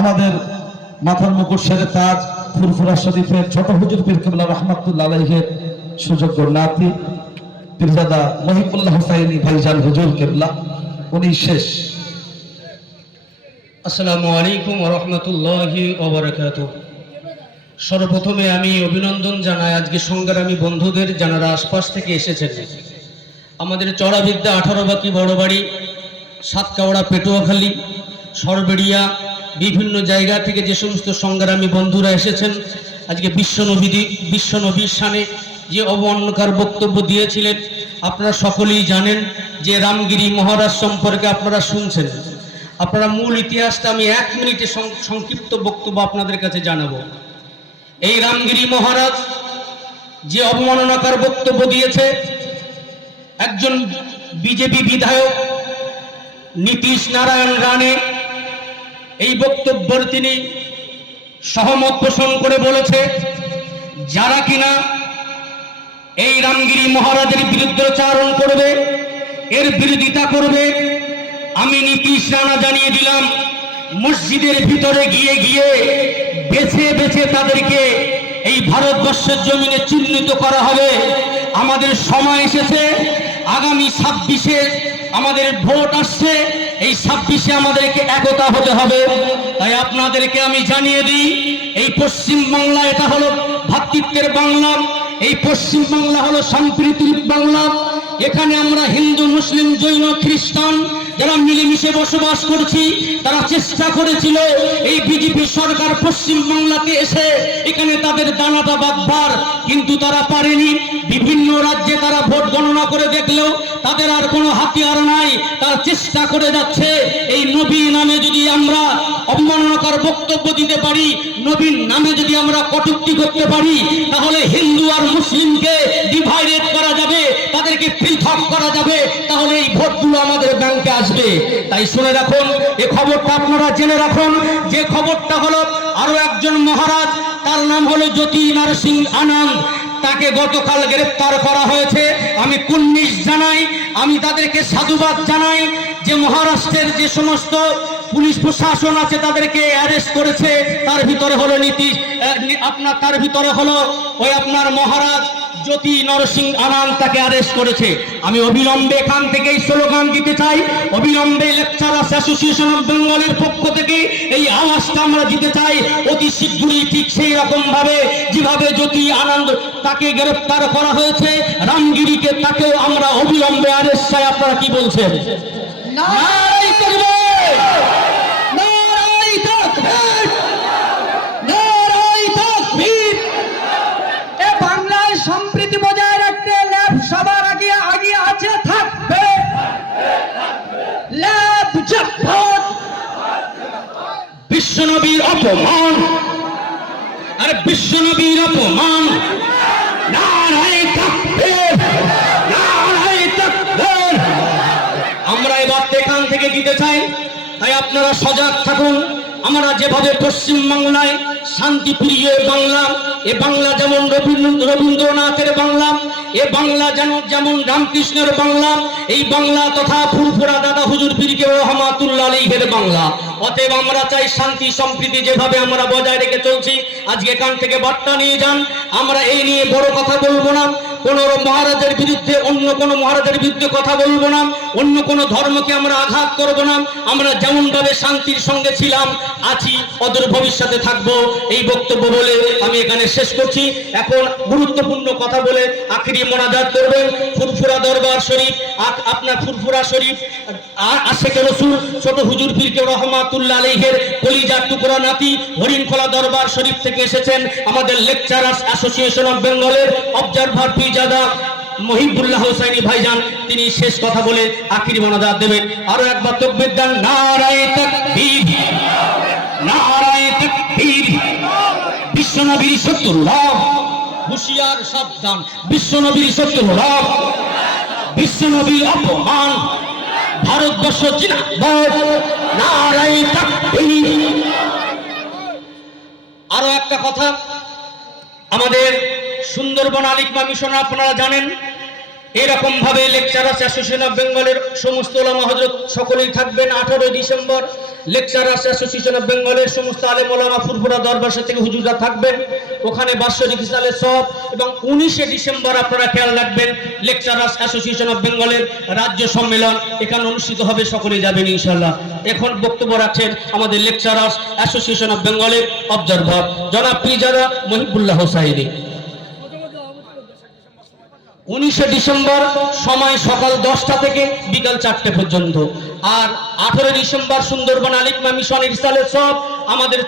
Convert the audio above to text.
আমাদের মাথার মুকুট সেরে তাজ ফুরফুরা শরীফের ছোট হুজুর পীর কেবলা রহমাতুল্লাহ আলাইহির সুযোগ্য নাতি পীরজাদা মহিবুল্লাহ হুসাইনি ভাইজান হুজুর কেবলা, উনি শেষ। আসসালামু আলাইকুম ওয়া রাহমাতুল্লাহি ওয়া বারাকাতুহু। সর্বপ্রথমে আমি অভিনন্দন জানাই আজকে সংগ্রামী বন্ধুদের, যারা আশপাশ থেকে এসেছেন। আমাদের চড়াবিদ্যা 18 বাকি বড় বাড়ি, সাতকাওড়া, পেটুয়াখালী, সরবেড়িয়া, বিভিন্ন জায়গা থেকে যে সমস্ত সংগ্রামী বন্ধুরা এসেছেন, আজকে বিশ্বনবীর শানে যে অবমাননাকর বক্তব্য দিয়েছিলেন, আপনারা সকলেই জানেন যে রামগিরি মহারাজ সম্পর্কে আপনারা শুনছেন। আপনারা মূল ইতিহাসটা আমি 1 মিনিটে সংক্ষিপ্ত বক্তব্য আপনাদের কাছে জানাবো। এই রামগিরি মহারাজ যে অবমাননাকর বক্তব্য দিয়েছে, একজন বিজেপি বিধায়ক নীতিশ নারায়ণ রানে এই বক্তব্যের তিনি সহমত পোষণ করে বলেছে, যারা কিনা এই রামগিরি মহারাজের বিরুদ্ধাচরণ করবে, এর বিরোধিতা করবে, আমি নীতিশ রানা জানিয়ে দিলাম, মসজিদের ভিতরে গিয়ে গিয়ে বেছে বেছে তাদেরকে এই ভারতবর্ষের জমিনে চিহ্নিত করা হবে। আমাদের সময় এসেছে, আগামী 26-এ আমাদের ভোট আসছে, এই 26-এ আমাদেরকে একতা হতে হবে। তাই আপনাদেরকে আমি জানিয়ে দিই, এই পশ্চিম বাংলা এটা হলো ভ্রাতৃত্বের বাংলা, এই পশ্চিম বাংলা হলো সম্প্রীতির বাংলা। এখানে আমরা হিন্দু, মুসলিম, জৈন, খ্রিস্টান যারা মিলেমিশে বসবাস করছি, তারা চেষ্টা করেছিল এই বিজেপি সরকার পশ্চিম বাংলাতে এসে এখানে তাদের দানাটা বাঁধবার, কিন্তু তারা পারেনি। বিভিন্ন রাজ্যে তারা ভোট গণনা করে দেখলেও তাদের আর কোনো হাতিয়ার নাই, তারা চেষ্টা করে যাচ্ছে। এই নবী নামে যদি আমরা অবমাননাকর বক্তব্য দিতে পারি, নবীর নামে যদি আমরা কটূক্তি করতে পারি, তাহলে হিন্দু আর মুসলিমকে ডিভাইডেড করা যাবে, তাদেরকে পৃথক করা যাবে, তাহলে এই ভোটগুলো আমাদের ব্যাংকে আসবে। তাই শুনে রাখুন, এই খবরটা আপনারা জেনে রাখুন। যে খবরটা হলো, আরো একজন মহারাজ, তার নাম হলো জ্যোতি নরসিংহ আনন্দ, তাকে গতকাল গ্রেফতার করা হয়েছে। আমি কুর্নিশ জানাই, আমি তাদেরকে সাধুবাদ জানাই যে মহারাষ্ট্রের যে সমস্ত পুলিশ প্রশাসন আছে তাদেরকে অ্যারেস্ট করেছে। তার ভিতরে হলো তার ভিতরে হলো ওই আপনার মহারাজ জ্যোতি নরসিংহ আনন্দ, তাকে অ্যারেস্ট করেছে। আমি অবিলম্বে এখান থেকে এই স্লোগান দিতে চাই, অবিলম্বে লেকচারার্স অ্যাসোসিয়েশন অফ বেঙ্গলের পক্ষ থেকে এই আওয়াজটা আমরা দিতে চাই, অতি শীঘ্রই ঠিক সেই রকম ভাবে যেভাবে জ্যোতি আনন্দ তাকে গ্রেফতার করা হয়েছে, রামগিরিকে তাকেও আমরা অবিলম্বে অ্যারেস্ট চাই। আপনারা কি বলছেন? নারাই তাকবীর, নারাই তাকবীর, নারাই তাকবীর। এ বাংলায় সম্প্রীতি বজায় রাখতে ল্যাব সবার আগে আছে, থাকবে ল্যাব জাফর। বিশ্বনবীর অপমান, আর বিশ্বনবীর অপমান, নারায়ে তাকবীর, নারায়ে তাকবীর। আমরা এবার এখান থেকে দিতে চাই। তাই আপনারা সজাগ থাকুন। আমরা যেভাবে পশ্চিম বাংলায় শান্তিপ্রিয় বাংলা, এ বাংলা যেমন রবীন্দ্রনাথের বাংলা, এ বাংলা যেমন রামকৃষ্ণের বাংলা, এই বাংলা তথা ফুরফুরা দাদা হুজুর পীর কেবলা রহমাতুল্লাহ আলাইহির বাংলা। অতএব আমরা চাই শান্তি সম্প্রীতি যেভাবে আমরা বজায় রেখে চলছি, আজকে এখান থেকে বার্তা নিয়ে যান। আমরা এই নিয়ে বড় কথা বলবো না, কোন মহারাজের বিরুদ্ধে, অন্য কোন মহারাজের বিরুদ্ধে কথা বলবো না, অন্য কোন ধর্মকে আমরা আঘাত করবো না। আমরা যেমন ভাবে শান্তির সঙ্গে ছিলাম, আছি, অদূর ভবিষ্যতে থাকবো। এই বক্তব্য বলে আমি এখানে শেষ করছি। এখন গুরুত্বপূর্ণ কথা বলে আখিরি মোনাজাত করবেন ফুরফুরা দরবার শরীফ, আপনার ফুরফুরা শরীফ আশেকে রাসূল ছোট হুজুর পীর কেবলা রহমাতুল্লাহ আলাইহির কলিজার টুকরা নাতি হরিণখোলা দরবার শরীফ থেকে এসেছেন আমাদের লেকচারার্স অ্যাসোসিয়েশন অফ বেঙ্গলের অবজারভার পীরজাদা মহিবুল্লাহ হুসাইনি ভাইজান, তিনি শেষ কথা বলে আখিরি মোনাজাত দেবেন। আরো একবার তাকবীর দেন, নারায়ে তাকবীর, নারায়ে তাকবীর। বিশ্বনবীর শত্রুরা হুঁশিয়ার, সাবধান, বিশ্বনবীর শত্রুরা, বিশ্বনবীর অপমান, ভারতবর্ষ জিন্দাবাদ, নারায়ে তাকবীর। আরো একটা কথা, আমাদের সুন্দরবন আলিকমা মিশন আপনারা জানেন, এরকম ভাবে লেকচারার্স অ্যাসোসিয়েশন অফ বেঙ্গলের সমস্ত ওলামা হযরত সকলেই থাকবেন। 18 ডিসেম্বর লেকচারার্স অ্যাসোসিয়েশন অফ বেঙ্গলের সমস্ত আলেম ওলামা ফুরফুরা দরবার থেকে হুজুররা থাকবেন, ওখানে বাৎসরিক ইসালে সব। এবং 19 ডিসেম্বর আপনারা খেয়াল রাখবেন লেকচারার্স অ্যাসোসিয়েশন অফ বেঙ্গলের রাজ্য সম্মেলন এখানে অনুষ্ঠিত হবে, সকলেই যাবেন ইনশাআল্লাহ। এখন বক্তব্য রাখছেন আমাদের লেকচারার্স অ্যাসোসিয়েশন অফ বেঙ্গলের অবজারভার জনাব পিরজাদা মহিবুল্লাহ হোসাইনি। 19 ডিসেম্বর সময় সকাল 10টা থেকে বিকাল 4টে পর্যন্ত। আর 18 ডিসেম্বর সুন্দরবন আলিকমা মিশন ইরসালে সব আমাদের